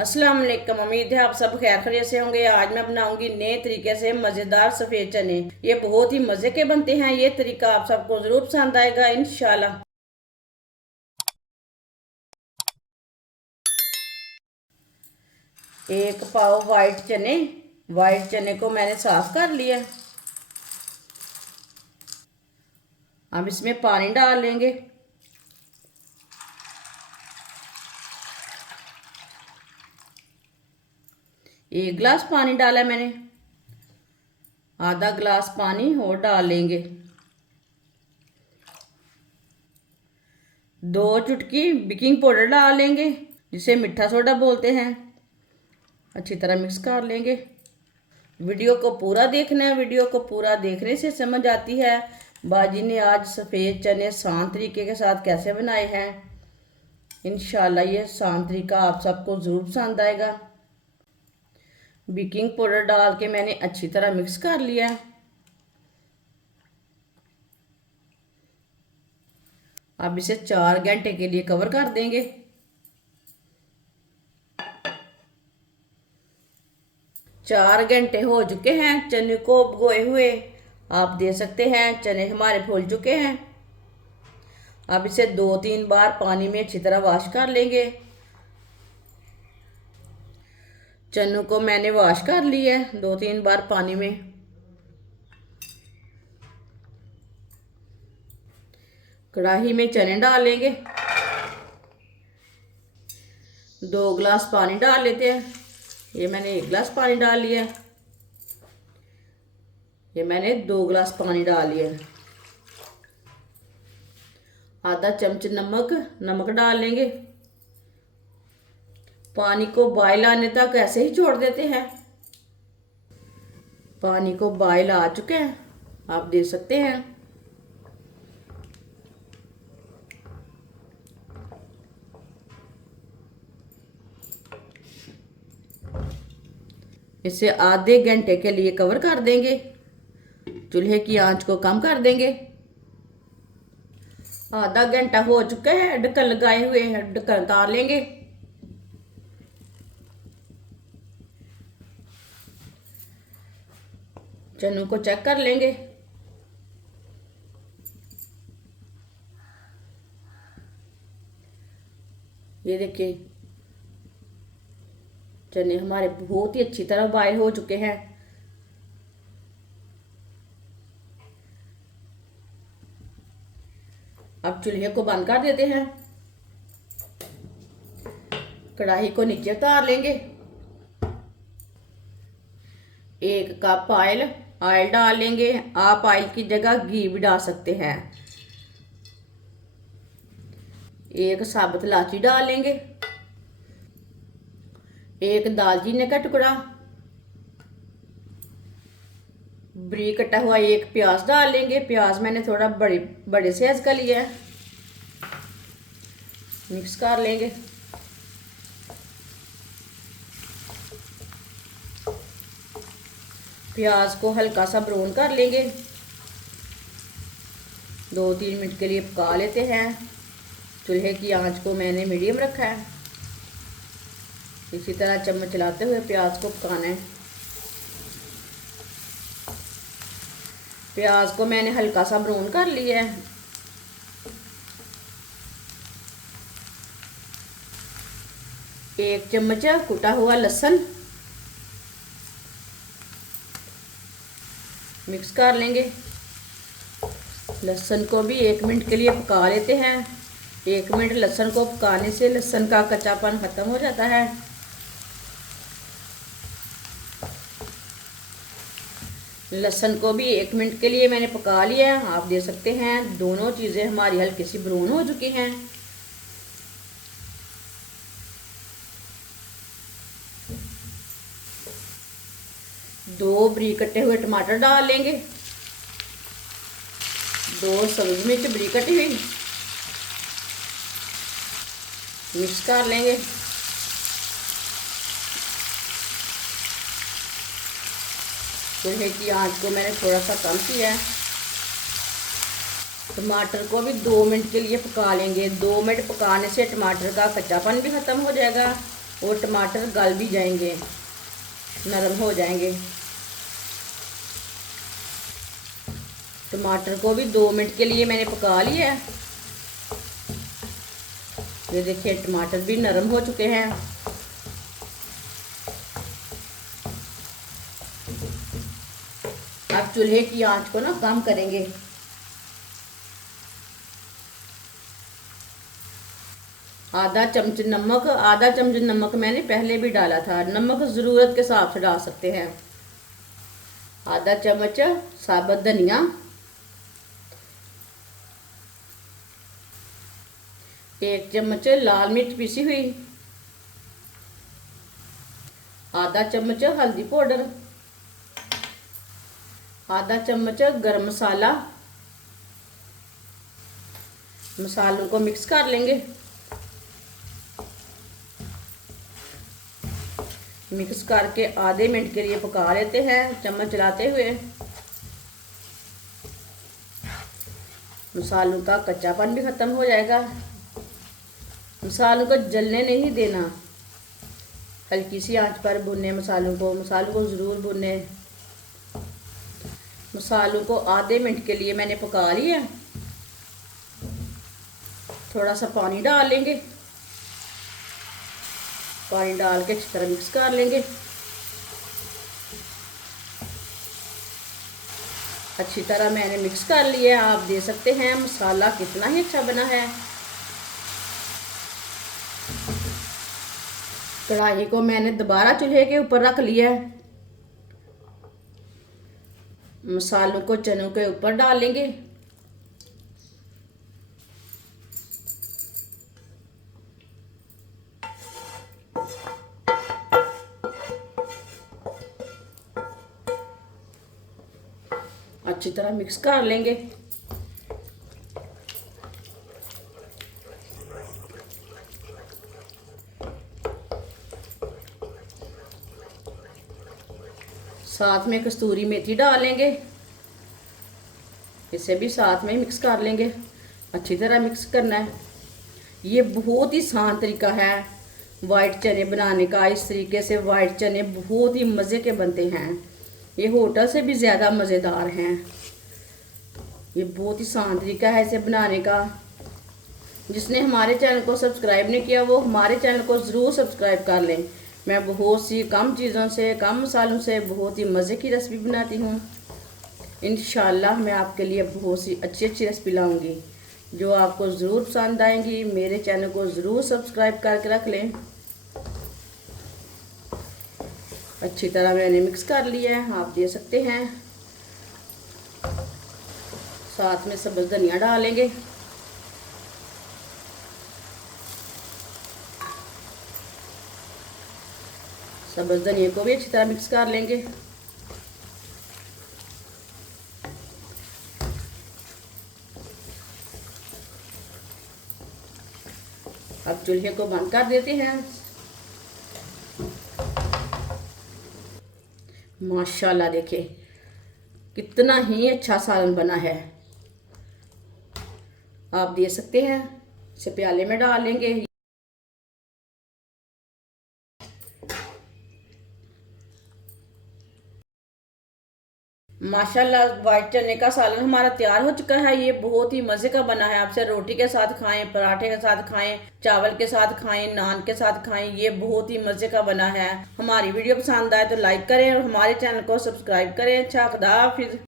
अस्सलाम वालेकुम। उम्मीद है आप सब खैर खैरियत से होंगे। आज मैं बनाऊंगी नए तरीके से मज़ेदार सफ़ेद चने। ये बहुत ही मज़े के बनते हैं। ये तरीका आप सबको ज़रूर पसंद आएगा इंशाल्लाह। एक पाव वाइट चने को मैंने साफ कर लिया। अब इसमें पानी डाल लेंगे। एक गिलास पानी डाला मैंने। आधा गिलास पानी और डाल लेंगे। 2 चुटकी बेकिंग पाउडर डाल लेंगे, जिसे मीठा सोडा बोलते हैं। अच्छी तरह मिक्स कर लेंगे। वीडियो को पूरा देखना है। वीडियो को पूरा देखने से समझ आती है बाजी ने आज सफ़ेद चने आसान तरीके के साथ कैसे बनाए हैं। इंशाल्लाह ये आसान तरीका आप सबको ज़रूर पसंद आएगा। बेकिंग पाउडर डाल के मैंने अच्छी तरह मिक्स कर लिया है। अब इसे 4 घंटे के लिए कवर कर देंगे। 4 घंटे हो चुके हैं चने को भिगोए हुए। आप देख सकते हैं चने हमारे फूल चुके हैं। अब इसे 2-3 बार पानी में अच्छी तरह वॉश कर लेंगे। चनों को मैंने वॉश कर लिया है 2-3 बार पानी में। कढ़ाई में चने डाल लेंगे। 2 गिलास पानी डाल लेते हैं। ये मैंने 1 गिलास पानी डाल लिया। ये मैंने 2 गिलास पानी डाल लिया। आधा चम्मच नमक डाल लेंगे। पानी को बॉयल आने तक ऐसे ही छोड़ देते हैं। पानी को बॉयल आ चुके हैं, आप देख सकते हैं। इसे आधे घंटे के लिए कवर कर देंगे। चूल्हे की आंच को कम कर देंगे। आधा घंटा हो चुका है। ढक्कन लगाए हुए हैं, ढक्कन उतार लेंगे। चनों को चेक कर लेंगे। ये देखिए चने हमारे बहुत ही अच्छी तरह बॉयल हो चुके हैं। अब चूल्हे को बंद कर देते हैं। कढ़ाई को नीचे उतार लेंगे। 1 कप ऑयल डाल लेंगे। आप ऑयल की जगह घी भी डाल सकते हैं। 1 साबुत इलायची डाल लेंगे। 1 दालचीनी का टुकड़ा। बारीक कटा हुआ 1 प्याज डाल लेंगे। प्याज मैंने थोड़ा बड़े साइज का लिया है। मिक्स कर लेंगे। प्याज को हल्का सा ब्राउन कर लेंगे। 2-3 मिनट के लिए पका लेते हैं। चूल्हे की आंच को मैंने मीडियम रखा है। इसी तरह चम्मच चलाते हुए प्याज को पकाना है। प्याज को मैंने हल्का सा ब्राउन कर लिया है। एक चम्मच कुटा हुआ लहसुन मिक्स कर लेंगे। लहसुन को भी 1 मिनट के लिए पका लेते हैं। 1 मिनट लहसुन को पकाने से लहसुन का कच्चापन ख़त्म हो जाता है। लहसुन को भी 1 मिनट के लिए मैंने पका लिया है। आप देख सकते हैं दोनों चीज़ें हमारी हल्की सी ब्राउन हो चुकी हैं। दो बारीक कटे हुए टमाटर डाल लेंगे। 2 सब्ज़ मिर्च बारीक कटी हुई मिक्स कर लेंगे। चूल्हे की आंच को मैंने थोड़ा सा कम किया है। टमाटर को भी 2 मिनट के लिए पका लेंगे। 2 मिनट पकाने से टमाटर का कच्चापन भी ख़त्म हो जाएगा और टमाटर गल भी जाएंगे, नरम हो जाएंगे। टमाटर को भी 2 मिनट के लिए मैंने पका लिया है। ये देखिए टमाटर भी नरम हो चुके हैं। अब चूल्हे की आंच को ना कम करेंगे। आधा चम्मच नमक मैंने पहले भी डाला था। नमक ज़रूरत के हिसाब से डाल सकते हैं। आधा चम्मच साबुत धनिया, 1 चम्मच लाल मिर्च पीसी हुई, आधा चम्मच हल्दी पाउडर, आधा चम्मच गरम मसाला। मसालों को मिक्स कर लेंगे। मिक्स करके आधे मिनट के लिए पका लेते हैं चम्मच चलाते हुए। मसालों का कच्चापन भी ख़त्म हो जाएगा। मसालों को जलने नहीं देना, हल्की सी आंच पर भुने मसालों को ज़रूर भुने। मसालों को आधे मिनट के लिए मैंने पका लिया। थोड़ा सा पानी डाल लेंगे। पानी डाल के अच्छी तरह मिक्स कर लेंगे। अच्छी तरह मैंने मिक्स कर लिया। आप देख सकते हैं मसाला कितना ही अच्छा बना है। कढ़ाई को मैंने दोबारा चूल्हे के ऊपर रख लिया है। मसालों को चनों के ऊपर डालेंगे। अच्छी तरह मिक्स कर लेंगे। साथ में कस्तूरी मेथी डालेंगे। इसे भी साथ में मिक्स कर लेंगे। अच्छी तरह मिक्स करना है। ये बहुत ही आसान तरीका है वाइट चने बनाने का। इस तरीके से वाइट चने बहुत ही मज़े के बनते हैं। ये होटल से भी ज़्यादा मज़ेदार हैं। ये बहुत ही आसान तरीका है इसे बनाने का। जिसने हमारे चैनल को सब्सक्राइब नहीं किया वो हमारे चैनल को ज़रूर सब्सक्राइब कर लें। मैं बहुत सी कम चीज़ों से, कम मसालों से बहुत ही मज़े की रेसिपी बनाती हूँ। इंशाल्लाह मैं आपके लिए बहुत सी अच्छी रेसिपी लाऊंगी जो आपको ज़रूर पसंद आएंगी। मेरे चैनल को ज़रूर सब्सक्राइब करके रख लें। अच्छी तरह मैंने मिक्स कर लिया है, आप देख सकते हैं। साथ में सब्ज़ धनिया डालेंगे। सब्ज़ धनिया को भी अच्छी तरह मिक्स कर लेंगे। अब चूल्हे को बंद कर देते हैं। माशाल्लाह देखिए कितना ही अच्छा सालन बना है। आप देख सकते हैं। इसे प्याले में डाल लेंगे। माशाल्लाह वाइट चने का सालन हमारा तैयार हो चुका है। ये बहुत ही मज़े का बना है। आपसे रोटी के साथ खाएं, पराठे के साथ खाएं, चावल के साथ खाएं, नान के साथ खाएं। ये बहुत ही मज़े का बना है। हमारी वीडियो पसंद आए तो लाइक करें और हमारे चैनल को सब्सक्राइब करें। अच्छा, खुदा हाफिज़।